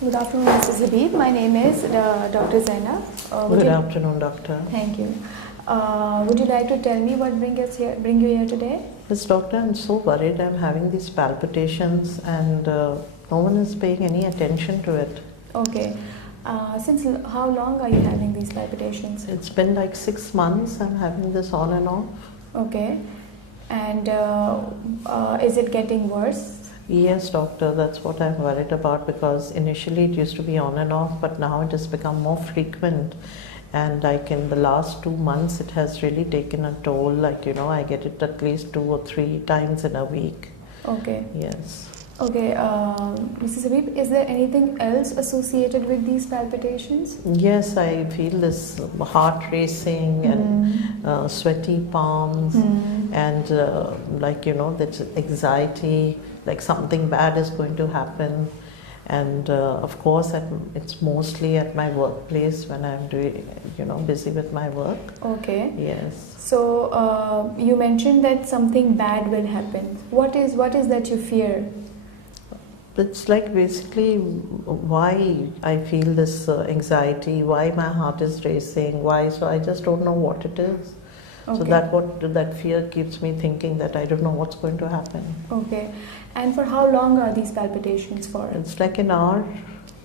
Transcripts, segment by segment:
Good afternoon, Mr. Zabib. My name is Dr. Zainab. Good afternoon, doctor. Thank you. Would you like to tell me what bring you here today? Yes, doctor, I'm so worried. I'm having these palpitations and no one is paying any attention to it. Okay. Since how long are you having these palpitations? It's been like 6 months. I'm having this on and off. Okay. And is it getting worse? Yes, doctor, that's what I'm worried about because initially it used to be on and off, but now it has become more frequent. And like in the last 2 months, it has really taken a toll. Like, I get it at least 2 or 3 times in a week. Okay. Yes. Okay. Mrs. Habib, is there anything else associated with these palpitations? Yes, I feel this heart racing and sweaty palms and that's anxiety, like something bad is going to happen. And of course, it's mostly at my workplace when I'm doing, busy with my work. Okay. Yes. So you mentioned that something bad will happen. What is that you fear? It's like basically why I feel this anxiety, why my heart is racing, why. So I just don't know what it is. Okay. So that fear keeps me thinking that I don't know what's going to happen. Okay. And for how long are these palpitations for? It's like an hour.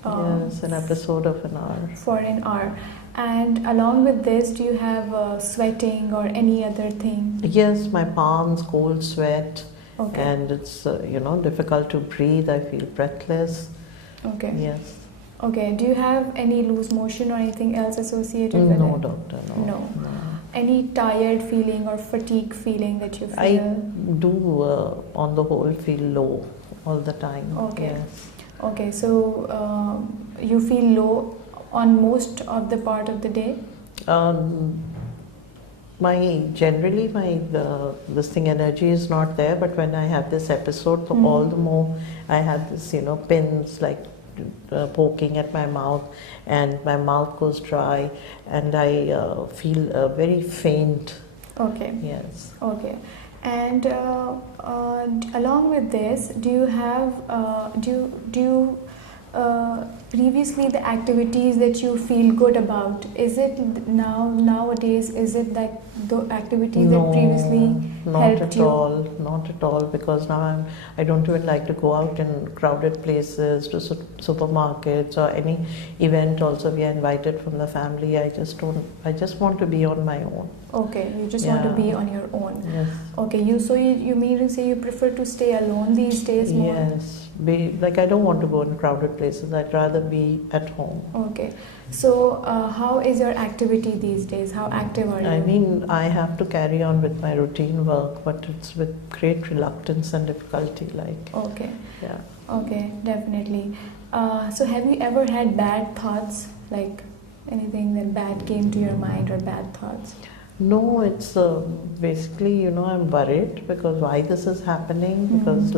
Yes, an episode of an hour. For an hour. And along with this, do you have sweating or any other thing? Yes, my palms, cold sweat. Okay. And it's difficult to breathe. I feel breathless. Okay. Yes. Okay. Do you have any loose motion or anything else associated with it? No, doctor. No. Any tired feeling or fatigue feeling that you feel? I do, on the whole, feel low all the time. Okay. Yes. Okay. So you feel low on most of the part of the day? Generally my this thing energy is not there, but when I have this episode, all the more I have this pins like poking at my mouth, and my mouth goes dry, and I feel very faint. Okay. Yes. Okay. And along with this, do you have previously the activities that you feel good about, is it nowadays, is it like the activities that previously helped you? Not at all, because now I don't even like to go out in crowded places, to supermarkets or any event. Also, we are invited from the family. I just want to be on my own. Okay, you just want to be on your own. Yes. Okay, you mean to say you prefer to stay alone these days more? Yes. I don't want to go in crowded places. I'd rather be at home. Okay. So how is your activity these days? How active are you? I mean, I have to carry on with my routine work, but it's with great reluctance and difficulty. Okay. Yeah. Okay, definitely. So have you ever had bad thoughts, like anything that bad came to your mind, or bad thoughts? No, it's basically, I'm worried because why this is happening. Because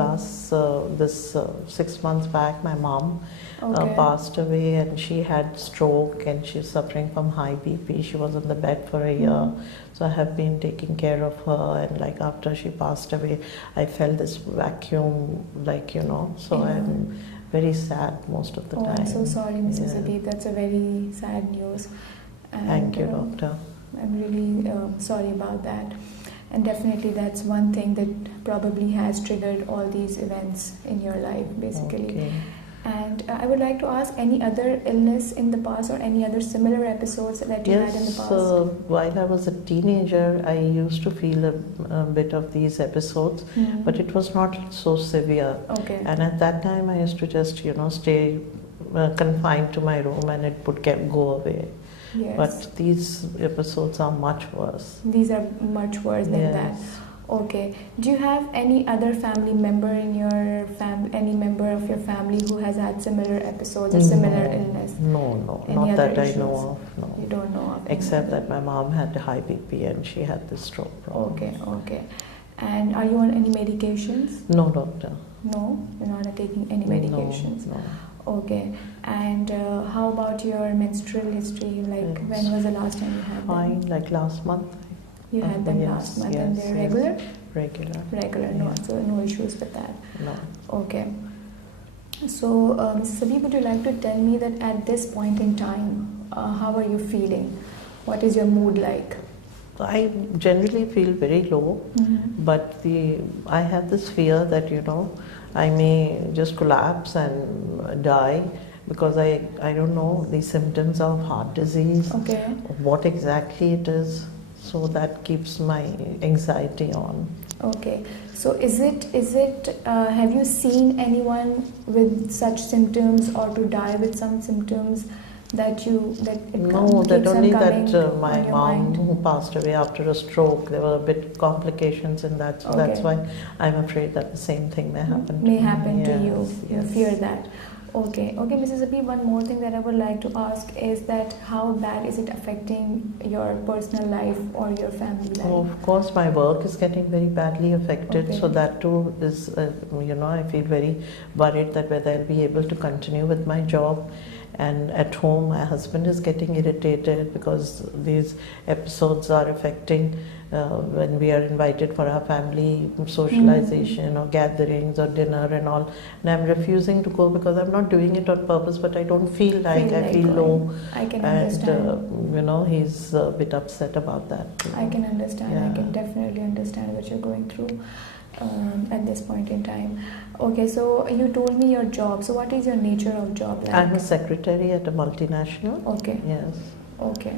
this 6 months back, my mom passed away, and she had stroke, and she's suffering from high BP. She was on the bed for a year. So I have been taking care of her, and after she passed away, I felt this vacuum, so I'm very sad most of the time. I'm so sorry, Mrs. Zabib. That's a very sad news. And, thank you, doctor. I'm really sorry about that. And definitely that's one thing that probably has triggered all these events in your life, basically. Okay. And I would like to ask, any other illness in the past or any other similar episodes that you had in the past? Yes, while I was a teenager, I used to feel a bit of these episodes, but it was not so severe. Okay. And at that time, I used to just, stay confined to my room, and it would go away. Yes. But these episodes are much worse. These are much worse than that. Okay. Do you have any other family member in your any member of your family who has had similar episodes or similar illness? No, Any not that issues? I know of. No. You don't know of? Except that my mom had high BP and she had this stroke problem. Okay. And are you on any medications? No, doctor. No, you're not taking any medications. No. Okay. And how about your menstrual history? When was the last time you had them? Fine, last month. You had them last month, and they're regular? Regular. Regular, no. So no issues with that. No. Okay. So, Mrs. Sabi, would you like to tell me that at this point in time, how are you feeling? What is your mood like? I generally feel very low, but I have this fear that I may just collapse and die because I don't know the symptoms of heart disease, Okay. what exactly it is, so that keeps my anxiety on. Okay. So have you seen anyone with such symptoms or to die with some symptoms that No, that only that my mom who passed away after a stroke, there were a bit complications in that, so that's why I'm afraid that the same thing may happen to you. You Yes. fear that. Okay, Mrs. Api, one more thing that I would like to ask is that how bad is it affecting your personal life or your family life? Oh, of course, my work is getting very badly affected, Okay. so that too is, I feel very worried that whether I'll be able to continue with my job. And at home, my husband is getting irritated because these episodes are affecting when we are invited for our family socialization or gatherings or dinner and all. And I'm refusing to go because I'm not doing it on purpose, but I don't feel like I feel low. I can And, understand. he's a bit upset about that. I can understand. I Yeah. can definitely understand what you're going through at this point in time. Okay, so you told me your job. So what is your nature of job like? I'm a secretary at a multinational. Okay. Yes. Okay.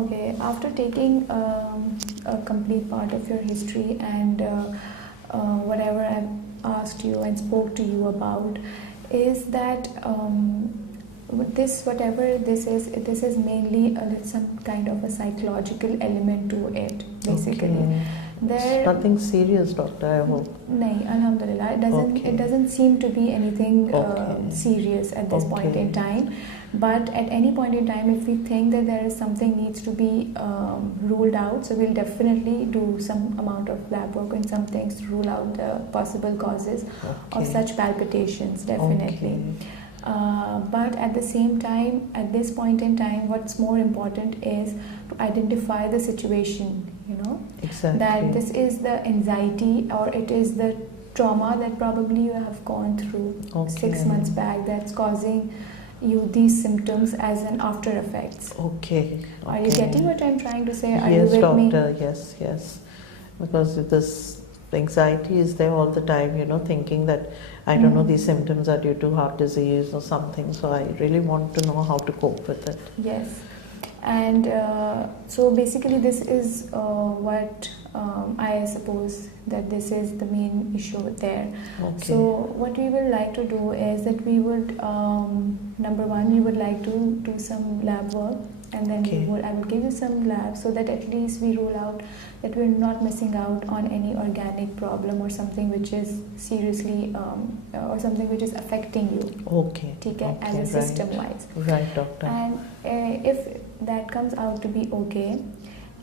Okay. After taking a complete part of your history and whatever I've asked you and spoke to you about, is that whatever this is mainly some kind of a psychological element to it, basically. Okay. There, It's nothing serious, doctor, I hope. nahi, alhamdulillah. It doesn't seem to be anything serious at this point in time. But at any point in time, if we think that there is something needs to be ruled out, so we'll definitely do some amount of lab work and some things to rule out the possible causes of such palpitations, definitely. But at the same time, at this point in time, what's more important is to identify the situation, Exactly. that this is the anxiety or it is the trauma that probably you have gone through 6 months back that's causing you these symptoms as an after effects. Okay. Are you getting what I'm trying to say? Are Yes, you with doctor. me? Yes. Because this anxiety is there all the time, thinking that I don't know, these symptoms are due to heart disease or something. So I really want to know how to cope with it. Yes. And so basically this is what I suppose that this is the main issue there. Okay. So what we would like to do is that we would, number one, we would like to do some lab work, and then I will give you some labs so that at least we rule out that we're not missing out on any organic problem or something which is seriously or something which is affecting you. Okay. As a system wise. Right, doctor. And if that comes out to be okay,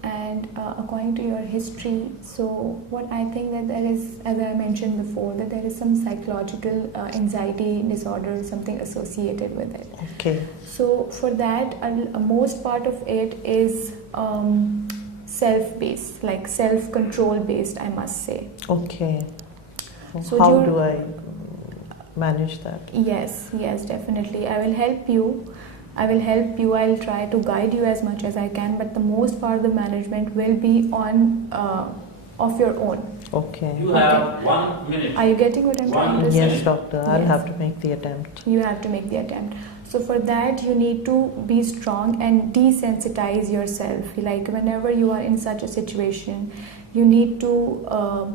and according to your history, so what I think that there is, as I mentioned before, that there is some psychological anxiety disorder, something associated with it. Okay. So for that, most part of it is self-based, like self-control based, I must say. Okay. So how do I manage that? Yes, definitely. I will help you. I'll try to guide you as much as I can, but the most part of the management will be on of your own. Okay. You have 1 minute. Are you getting what I'm trying to say? Yes, doctor. I'll have to make the attempt. You have to make the attempt. So for that, you need to be strong and desensitize yourself. Like whenever you are in such a situation, you need to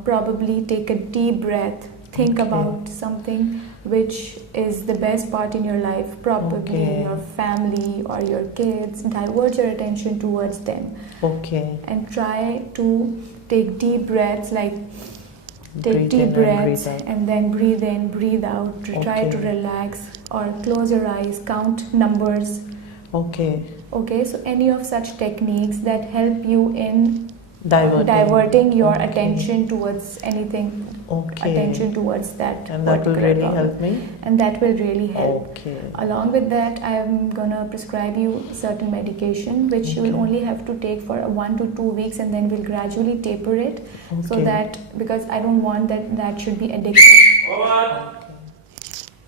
probably take a deep breath. Think about something which is the best part in your life, probably your family or your kids. Divert your attention towards them. Okay. And try to take deep breaths, like take Breathe deep in breaths and breathe out. and then breathe in, breathe out. Try to relax or close your eyes, count numbers. Okay. So any of such techniques that help you in diverting your attention towards anything, attention towards that. And that will really help me? And that will really help. Okay. Along with that, I am gonna prescribe you certain medication which you will only have to take for 1 to 2 weeks, and then we'll gradually taper it, so that, because I don't want that should be addictive. Over.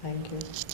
Thank you.